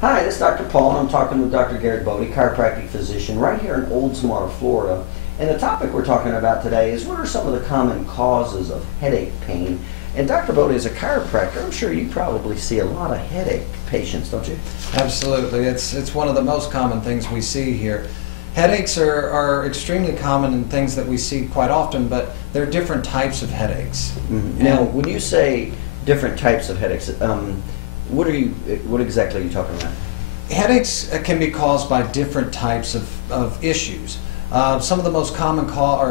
Hi, this is Dr. Paul, and I'm talking with Dr. Garrett Bode, chiropractic physician, right here in Oldsmar, Florida. And the topic we're talking about today is what are some of the common causes of headache pain? And Dr. Bode is a chiropractor. I'm sure you probably see a lot of headache patients, don't you? Absolutely. It's one of the most common things we see here. Headaches are extremely common and things that we see quite often, but there are different types of headaches. Mm-hmm. Now, when you say different types of headaches, what exactly are you talking about? Headaches can be caused by different types of issues. Some of the most common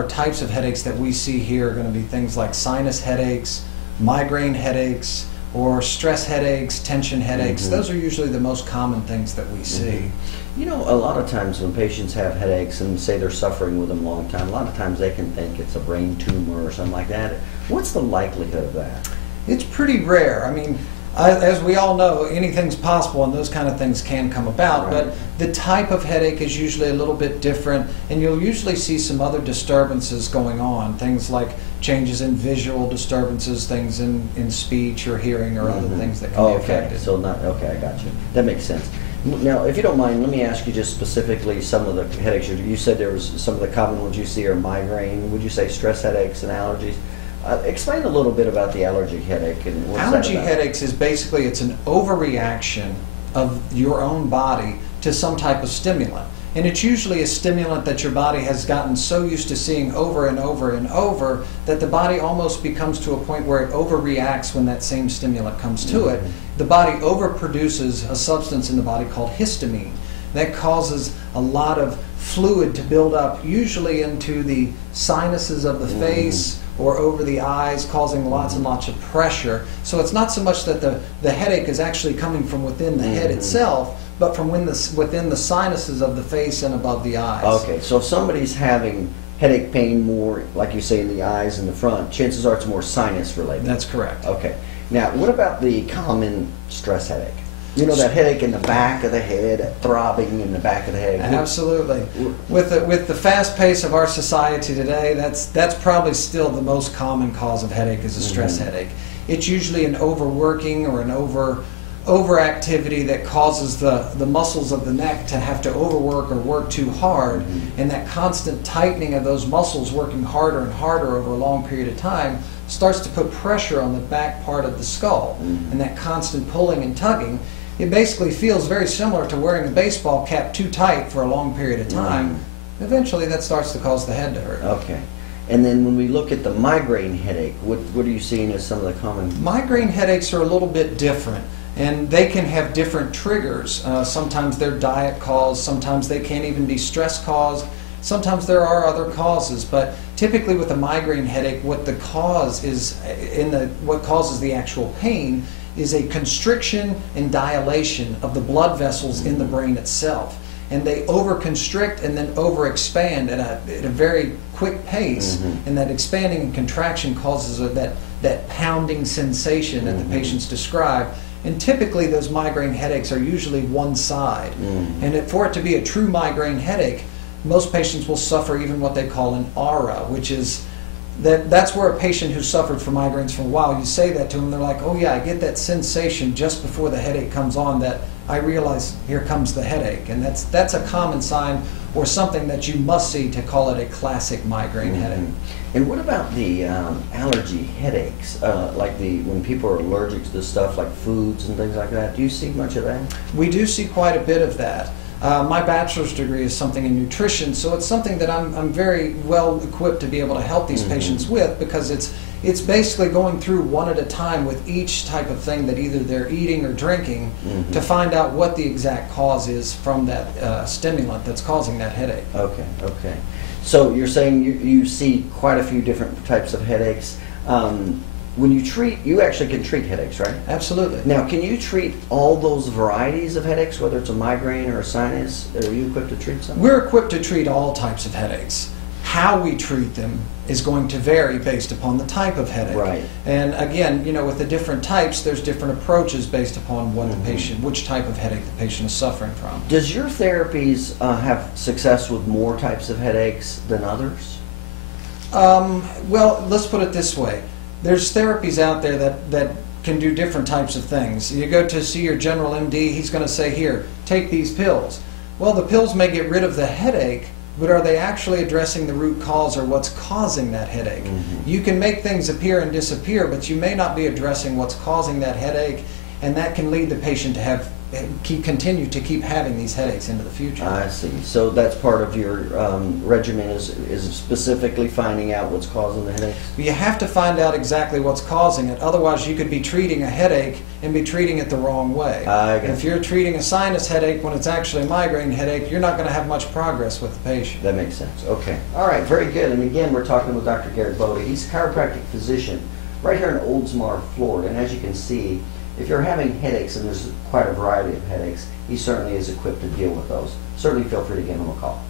types of headaches that we see here are going to be things like sinus headaches, migraine headaches, or stress headaches, tension headaches. Mm-hmm. Those are usually the most common things that we see. Mm-hmm. You know, a lot of times when patients have headaches and say they're suffering with them a long time, a lot of times they can think it's a brain tumor or something like that. What's the likelihood of that? It's pretty rare. I mean, as we all know, anything's possible and those kind of things can come about, right. But the type of headache is usually a little bit different, and you'll usually see some other disturbances going on, things like changes in visual disturbances, things in speech or hearing or other things that can be affected. So okay, I got you. That makes sense. Now, if you don't mind, let me ask you just specifically some of the headaches. You said there was some of the common ones you see are migraine. Would you say stress headaches and allergies? Explain a little bit about the allergy headache and what's Allergy that about? headaches is basically it's an overreaction of your own body to some type of stimulant. And it's usually a stimulant that your body has gotten so used to seeing over and over and over that the body almost becomes to a point where it overreacts when that same stimulant comes to it. The body overproduces a substance in the body called histamine. That causes a lot of fluid to build up, usually into the sinuses of the face or over the eyes, causing lots and lots of pressure. So it's not so much that the headache is actually coming from within the head itself, but from within the sinuses of the face and above the eyes. Okay, so if somebody's having headache pain more, like you say, in the eyes and the front, chances are it's more sinus related. That's correct. Okay. Now, what about the common stress headache? You know, that headache in the back of the head, that throbbing in the back of the head. Absolutely. With the fast pace of our society today, that's probably still the most common cause of headache is a stress headache. It's usually an overworking or an overactivity that causes the muscles of the neck to have to overwork or work too hard, and that constant tightening of those muscles working harder and harder over a long period of time starts to put pressure on the back part of the skull, and that constant pulling and tugging. It basically feels very similar to wearing a baseball cap too tight for a long period of time. Eventually that starts to cause the head to hurt. Okay. And then when we look at the migraine headache, what are you seeing as some of the common? Migraine headaches are a little bit different, and they can have different triggers. Sometimes they're diet caused, sometimes they can't even be stress caused, sometimes there are other causes, but typically with a migraine headache, what the cause is what causes the actual pain is a constriction and dilation of the blood vessels in the brain itself. And they overconstrict and then overexpand at a very quick pace. And that expanding and contraction causes that pounding sensation that the patients describe. And typically those migraine headaches are usually one side. And for it to be a true migraine headache, most patients will suffer even what they call an aura, which is that's where a patient who suffered from migraines for a while, you say that to them, they're like, oh yeah, I get that sensation just before the headache comes on that I realize here comes the headache. And that's a common sign or something that you must see to call it a classic migraine headache. And what about the allergy headaches, like when people are allergic to stuff like foods and things like that? Do you see much of that? We do see quite a bit of that. My bachelor's degree is something in nutrition, so it's something that I'm very well equipped to be able to help these patients with, because it's basically going through one at a time with each type of thing that either they're eating or drinking to find out what the exact cause is from that stimulant that's causing that headache. Okay, okay. So you're saying you see quite a few different types of headaches. When you actually can treat headaches, right? Absolutely. Now, can you treat all those varieties of headaches, whether it's a migraine or a sinus? Are you equipped to treat some? We're equipped to treat all types of headaches. How we treat them is going to vary based upon the type of headache. Right. And again, with the different types, there's different approaches based upon what which type of headache the patient is suffering from. Does your therapies have success with more types of headaches than others? Well, let's put it this way. There's therapies out there that can do different types of things. You go to see your general MD, he's going to say, here, take these pills. Well, the pills may get rid of the headache, but are they actually addressing the root cause or what's causing that headache? You can make things appear and disappear, but you may not be addressing what's causing that headache, and that can lead the patient to continue to keep having these headaches into the future. I see. So that's part of your regimen is specifically finding out what's causing the headaches? You have to find out exactly what's causing it. Otherwise, you could be treating a headache and be treating it the wrong way. If you're treating a sinus headache when it's actually a migraine headache, you're not going to have much progress with the patient. That makes sense. Okay. All right. Very good. And again, we're talking with Dr. Garrett Bode. He's a chiropractic physician right here in Oldsmar, Florida. And as you can see, if you're having headaches, and there's quite a variety of headaches, he certainly is equipped to deal with those. Certainly feel free to give him a call.